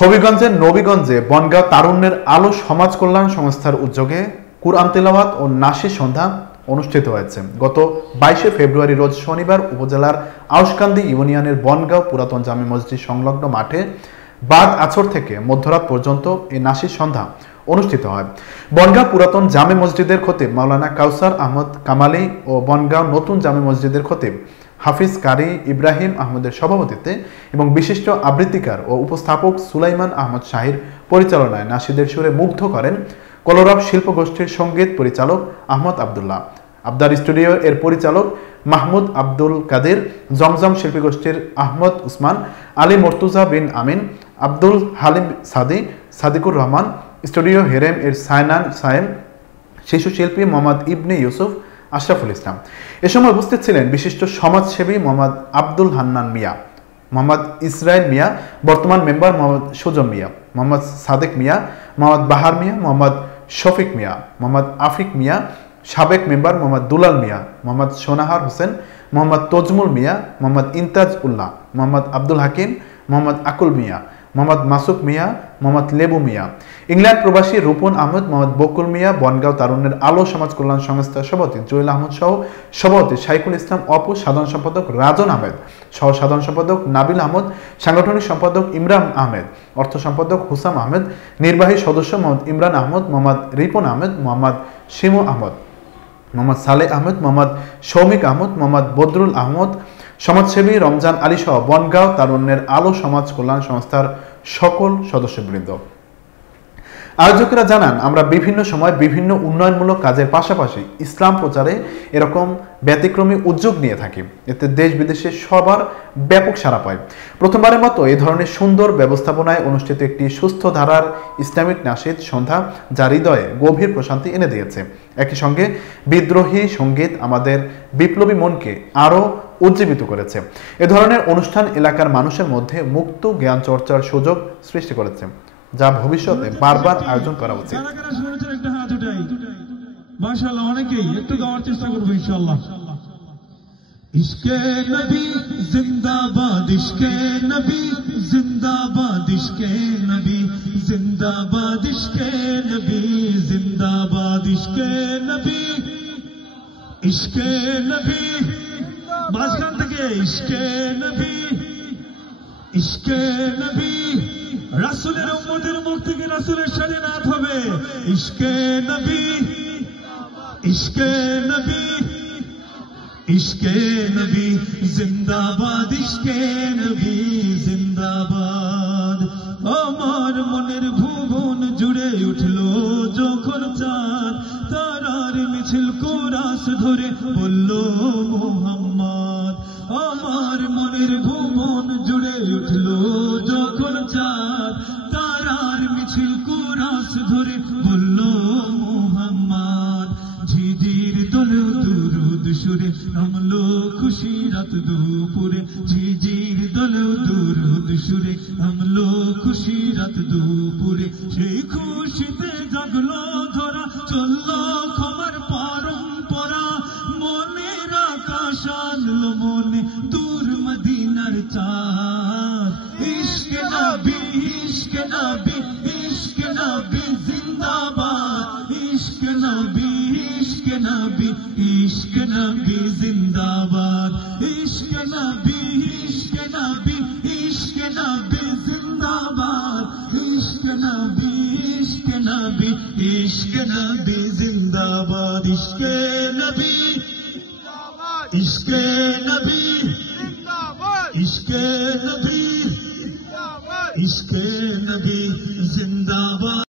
হবিগঞ্জের নবীগঞ্জে বনগাঁও তারুণ্যের আলো সমাজ কল্যাণ সংস্থার উদ্যোগে কুরআন তিলাওয়াত ও নাশি সন্ধ্যা অনুষ্ঠিত হয়েছে। গত 22শে ফেব্রুয়ারি রোজ শনিবার উপজেলার আউশকান্দি ইউনিয়নের বনগাঁও পুরাতন জামে মসজিদ সংলগ্ন মাঠে বাদ আছর থেকে মধ্যরাত পর্যন্ত এই নাশি সন্ধ্যা অনুষ্ঠিত হয়। বনগাঁও পুরাতন জামে মসজিদের খতিব মাওলানা কাউসার আহমদ কামালি ও বনগাঁও নতুন জামে মসজিদের খতিব হাফিজ কারি ইব্রাহিম আহমদের সভাপতিত্বে এবং বিশিষ্ট আবৃত্তিকার ও উপস্থাপক সুলাইমান আহমদ শাহির পরিচালনায় নাশিদের সুরে মুগ্ধ করেন কলরব শিল্পগোষ্ঠীর সঙ্গীত পরিচালক আহমদ আবদুল্লাহ, আবদার স্টুডিও এর পরিচালক মাহমুদ আব্দুল কাদের, জমজম শিল্পীগোষ্ঠীর আহমদ উসমান, আলী মর্তুজা বিন আমিন, আব্দুল হালিম সাদি, সাদিকুর রহমান, স্টুডিও হেরেম এর সায়নান সায়েম, শিশু শিল্পী মোহাম্মদ ইবনে ইউসুফ, আশরাফুল ইসলাম। এ সময় উপস্থিত ছিলেন বিশিষ্ট সমাজসেবী মোহাম্মদ আব্দুল হান্নান মিয়া, মোহাম্মদ ইসরায়েল মিয়া, বর্তমান মেম্বার মোহাম্মদ সুজন মিয়া, মোহাম্মদ সাদেক মিয়া, মোহাম্মদ বাহার মিয়া, মোহাম্মদ শফিক মিয়া, মোহাম্মদ আফিক মিয়া, সাবেক মেম্বার মোহাম্মদ দুলাল মিয়া, মোহাম্মদ সোনাহার হোসেন, মোহাম্মদ তজমুল মিয়া, মোহাম্মদ ইন্তাজ উল্লাহ, মোহাম্মদ আব্দুল হাকিম, মোহাম্মদ আকুল মিয়া, মোহাম্মদ মাসুক মিয়া, মোহাম্মদ লেবু মিয়া, ইংল্যান্ড প্রবাসী রূপন আহমদ, মোহাম্মদ বকুল মিয়া, বনগাঁও তারুণ্যের আলো সমাজ কল্যাণ সংস্থার সভাপতি জুয়েল আহমদ সহ সভাপতি শাইকুল ইসলাম অপু, সাধারণ সম্পাদক রাজন আহমেদ সহ সাধারণ সম্পাদক নাবিল আহমদ, সাংগঠনিক সম্পাদক ইমরান আহমেদ, অর্থ সম্পাদক হুসাম আহমেদ, নির্বাহী সদস্য মোহাম্মদ ইমরান আহমদ, মোহাম্মদ রিপন আহমেদ, মোহাম্মদ শিমু আহমদ, মোহাম্মদ সালেহ আহমেদ, মোহাম্মদ সৌমিক আহমদ, মোহাম্মদ বদরুল আহমদ, সমাজসেবী রমজান আলী সহ বনগাঁও তারুণ্যের আলো সমাজ কল্যাণ সংস্থার সকল সদস্যবৃন্দ। আয়োজকেরা জানান, আমরা বিভিন্ন সময় বিভিন্ন উন্নয়নমূলক কাজের পাশাপাশি ইসলাম প্রচারে এরকম ব্যতিক্রমী উদ্যোগ নিয়ে থাকি। এতে দেশ বিদেশে সবার ব্যাপক সাড়া পায়। প্রথমবারের মতো এই ধরনের সুন্দর ব্যবস্থাপনায় অনুষ্ঠিত একটি সুস্থ ধারার ইসলামিক নাশিদ সন্ধ্যা যা হৃদয়ে গভীর প্রশান্তি এনে দিয়েছে। একই সঙ্গে বিদ্রোহী সঙ্গীত আমাদের বিপ্লবী মনকে আরও উজ্জীবিত করেছে। এ ধরনের অনুষ্ঠান এলাকার মানুষের মধ্যে মুক্ত জ্ঞান চর্চার সুযোগ সৃষ্টি করেছে, যা ভবিষ্যতে বারবার আয়োজন করা উচিত। মাশাআল্লাহ, অনেকেই একটু গাওয়ার চেষ্টা করবো ইনশাআল্লাহ। ইশকে নবী জিন্দাবাদ, ইশকে নবী জিন্দাবাদ, ইশকে নবী জিন্দাবাদ, ইশকে নবী জিন্দাবাদ, ইশকে নবী, ইশকে নবী মাঝখান থেকে ইশকে নবী, ইশকে নবী রাসূলের উম্মতের মুখ থেকে রাসূলের শানে নাত হবে। ইশকে নবী, ইশকে নবী, ইশকে নবী জিন্দাবাদ, ইশকে নবী জিন্দাবাদ। আমার মনের ভুবন জুড়ে উঠলো যখন চাঁদ, তারার মিছিল কোরাস ধরে বলল মুহাম্মদ। আমার মনের ভুবন জুড়ে উঠলো যখন চাঁদ, তারার মিছিল কোরাস ধরে বলল মুহাম্মদ। ঝিঝির দোলে দুরুদ সুরে নামলো খুশি রাত দুপুরে, ঝিঝির দোলে দুরুদ সুরে নামলো খুশি রাত দুপুরে। সেই খুশিতে জাগলো ধরা, চললো ক্ষমার পরম্পরা, মনের আকাশ আনলো মনে দূর মদিনার চাঁদ। ইশকে নবী, ইশকে নবী, ইশকে নবী জিন্দাবাদ, ইশকে নবী, ইশকে নবী, ইশকে নবী জিন্দাবাদ, ইশকে নবী, ইশকে নবী, ইশকে নবী জিন্দাবাদ, ইশকে নবী, ইশকে নবী, ইশকে নবী জিন্দাবাদ, ইশকে নবী, ইশকে নবী, ইশকে নবী, ইশকে নবী জিন্দাবাদ।